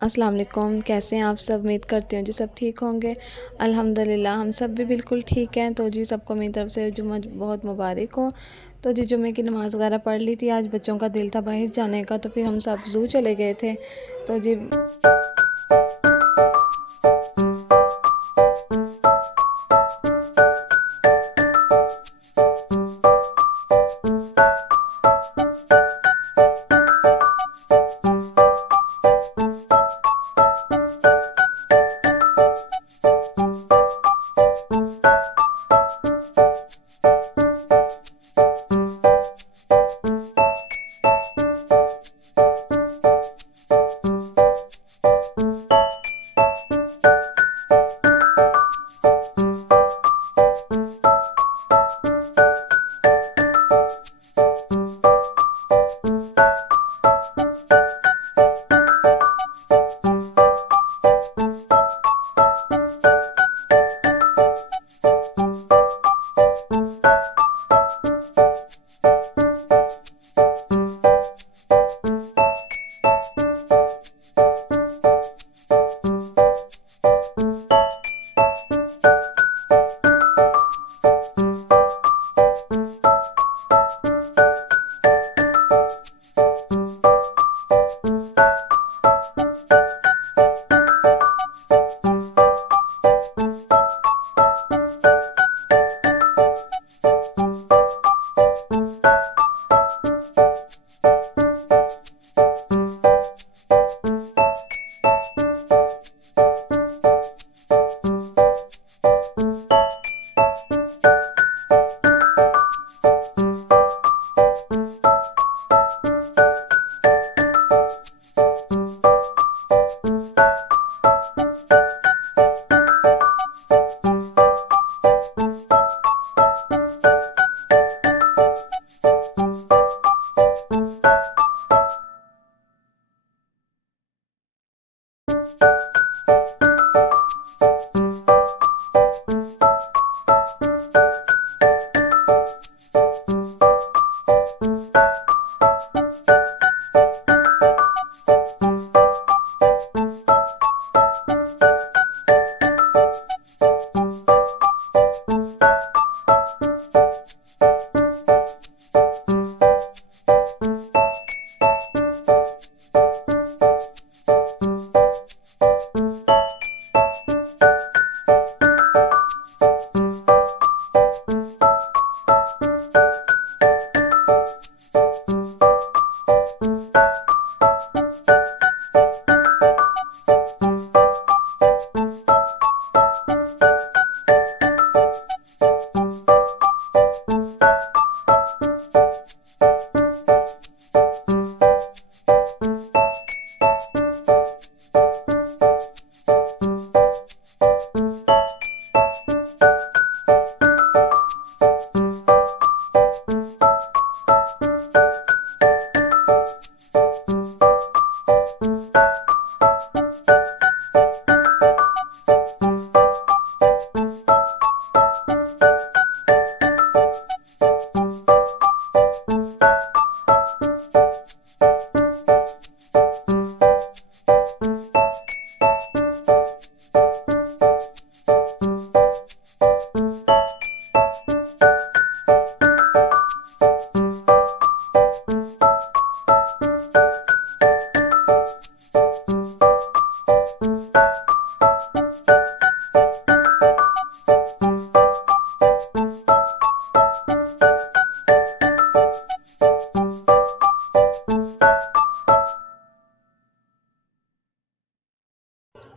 अस्सलाम वालेकुम, कैसे हैं आप सब। उम्मीद करती हूँ जी सब ठीक होंगे। अल्हम्दुलिल्लाह हम सब भी बिल्कुल ठीक हैं। तो जी सबको मेरी तरफ से जुम्मा बहुत मुबारक हो। तो जी जुम्मे की नमाज़ वगैरह पढ़ ली थी। आज बच्चों का दिल था बाहर जाने का, तो फिर हम सब ज़ू चले गए थे। तो जी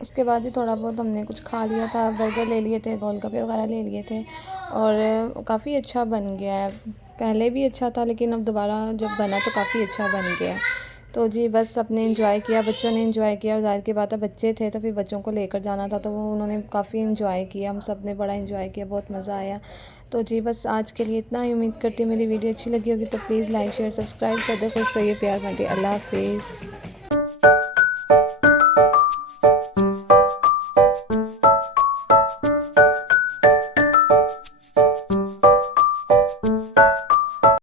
उसके बाद ही थोड़ा बहुत हमने कुछ खा लिया था। बर्गर ले लिए थे, गोलगप्पे वगैरह ले लिए थे और काफ़ी अच्छा बन गया है। पहले भी अच्छा था लेकिन अब दोबारा जब बना तो काफ़ी अच्छा बन गया। तो जी बस अपने एंजॉय किया, बच्चों ने एंजॉय किया। और ज़ाहिर की बात है बच्चे थे तो फिर बच्चों को लेकर जाना था, तो वो उन्होंने काफ़ी एंजॉय किया। हम सब ने बड़ा एंजॉय किया, बहुत मज़ा आया। तो जी बस आज के लिए इतना ही। उम्मीद करती हूँ मेरी वीडियो अच्छी लगी होगी, तो प्लीज़ लाइक शेयर सब्सक्राइब कर दे। खुश रहिए, प्यार बांटिए। अल्लाह हाफिज़।